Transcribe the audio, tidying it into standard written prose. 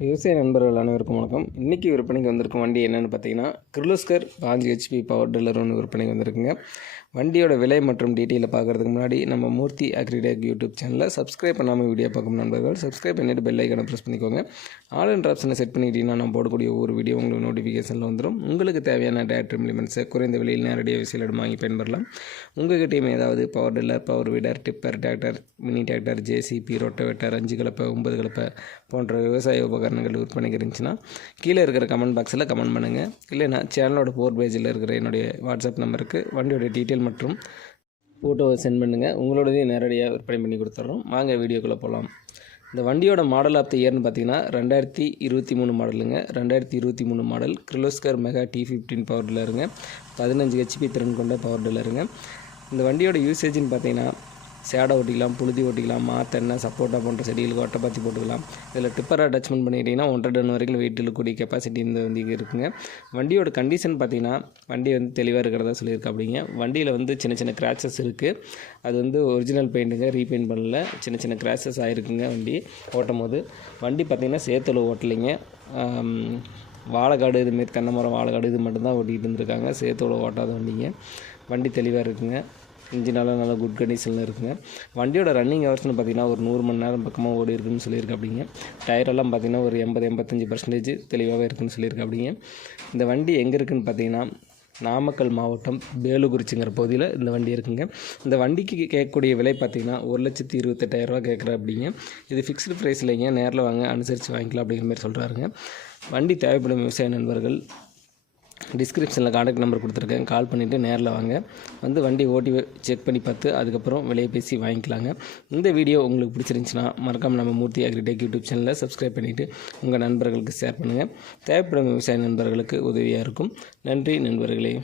விவசாய நண்பர்கள் அனைவருக்கும் வணக்கம். இன்றைக்கி விற்பனைக்கு வந்திருக்கும் வண்டி என்னென்னு பார்த்தீங்கன்னா, கிர்லோஸ்கர் 5 HP பவர் டில்லர் ஒன்று விற்பனைக்கு வந்திருக்குங்க. வண்டியோட விலை மற்றும் டீட்டெயிலை பார்க்குறதுக்கு முன்னாடி நம்ம மூர்த்தி அக்ரிடெக் யூடியூப் சேனலில் சப்ஸ்கிரைப் பண்ணாமல் வீடியோ பார்க்கும் நண்பர்கள் சப்ஸ்கிரைப் பண்ணிவிட்டு பெல் ஐக்கனை ப்ரெஸ் பண்ணிக்கோங்க. ஆல் என்ற ஆப்ஷனை செட் பண்ணிக்கிட்டீங்கன்னா நான் போடக்கூடிய ஒவ்வொரு வீடியோ உங்களுக்கு நோட்டிஃபிகேஷனில் வந்துடும். உங்களுக்கு தேவையான டேரக்டர் இம்ப்ளிமெண்ட்ஸை குறைந்த விலையில் நேரடியாக விசையிடம் வாங்கி பயன்பெறலாம். உங்கள்கிட்டையும் ஏதாவது power tiller, power வீடர், tipper, tractor, mini tractor, JCB, rotavator, 5 கலப்பை, 9 கலப்பை போன்ற விவசாய உபகரணங்கள் விற்பனைக்கு இருந்துச்சுன்னா கீழே இருக்கிற கமெண்ட் பாக்ஸில் கமெண்ட் பண்ணுங்கள். இல்லைனா சேனலோட 4 பேஜில் இருக்கிற என்னுடைய வாட்ஸ்அப் நம்பருக்கு வண்டியோட டீட்டெயில் மற்றும் ஃபோட்டோவை சென்ட் பண்ணுங்கள். உங்களோடதையும் நேரடியாக விற்பனை பண்ணி கொடுத்துட்றோம். வாங்க வீடியோக்குள்ளே போகலாம். இந்த வண்டியோட மாடல் ஆஃப் த இயர்னு பார்த்தீங்கன்னா 2023 மாடலுங்க. 2023 model Kirloskar mega T15 power டில்லருங்க. 15 HP திறன் கொண்ட பவர் டில்லருங்க. இந்த வண்டியோட யூசேஜ்னு பார்த்தீங்கன்னா சேடை ஓட்டிக்கலாம், புழுதி ஓட்டிக்கலாம், மாத்தெண்ணை, சப்போட்டா போன்ற செடிகளுக்கு ஒட்டைப்பாத்தி போட்டுக்கலாம். இதில் டிப்பரை அட்டாச்மெண்ட் பண்ணிக்கிட்டிங்கன்னா 1.5 டன் வரைக்கும் வெயிட் இழுக்கக்கூடிய கெப்பாசிட்டி இந்த வண்டிக்கு இருக்குங்க. வண்டியோட கண்டிஷன் பார்த்தீங்கன்னா வண்டி தெளிவாக இருக்கிறதா சொல்லியிருக்கா. அப்படிங்க வண்டியில் சின்ன சின்ன கிராச்சஸ் இருக்குது. அது ஒரிஜினல் பெயிண்ட்டுங்க, ரீபெயிண்ட் பண்ணல. சின்ன சின்ன கிராச்சஸ் ஆகிருக்குங்க வண்டி ஓட்டும் போது. வண்டி பார்த்திங்கன்னா சேத்துல ஓட்டலைங்க. வாழைக்காடு இதுமாரி தென்னை மரம், வாழைக்காடு இது மட்டும்தான் ஓட்டிகிட்டு இருந்திருக்காங்க. சேத்தோட ஓட்டாத வண்டிங்க. வண்டி தெளிவாக இருக்குங்க. இன்ஜினெல்லாம் நல்லா குட் கண்டிஷனில் இருக்குங்க. வண்டியோட ரன்னிங் ஹவர்ஸ்னு பார்த்திங்கன்னா ஒரு 100 மணி நேரம் பக்கமாக ஓடி இருக்குன்னு சொல்லியிருக்கு. அப்படிங்க டயரெல்லாம் பார்த்திங்கன்னா ஒரு 80-85% தெளிவாகவே இருக்குன்னு சொல்லியிருக்கு. அப்படிங்க இந்த வண்டி எங்கே இருக்குதுன்னு பார்த்தீங்கன்னா நாமக்கல் மாவட்டம் பேலுக்குறிச்சிங்கிற பகுதியில் இந்த வண்டி இருக்குங்க. இந்த வண்டிக்கு கேட்கக்கூடிய விலை பார்த்திங்கன்னா 1,28,000 ரூபா கேட்குற. அப்படிங்க இது ஃபிக்ஸ்டு ப்ரைஸ் இல்லைங்க, நேரில் வாங்க அனுசரித்து வாங்கிக்கலாம் அப்படிங்கிற மாதிரி சொல்கிறாருங்க. வண்டி தேவைப்படும் விவசாய நண்பர்கள் டிஸ்கிரிப்ஷனில் கான்டாக்ட் நம்பர் கொடுத்துருக்கேன். கால் பண்ணிவிட்டு நேரில் வாங்க. வண்டி ஓட்டி செக் பண்ணி பார்த்து அதுக்கப்புறம் விலையை பேசி வாங்கிக்கலாங்க. இந்த வீடியோ உங்களுக்கு பிடிச்சிருந்துச்சுன்னா மறக்காமல் நம்ம மூர்த்தி அக்ரிடெக் யூடியூப் சேனலில் சப்ஸ்கிரைப் பண்ணிவிட்டு உங்கள் நண்பர்களுக்கு ஷேர் பண்ணுங்கள். தேவைப்படும் விவசாய நண்பர்களுக்கு உதவியாக இருக்கும். நன்றி நண்பர்களே.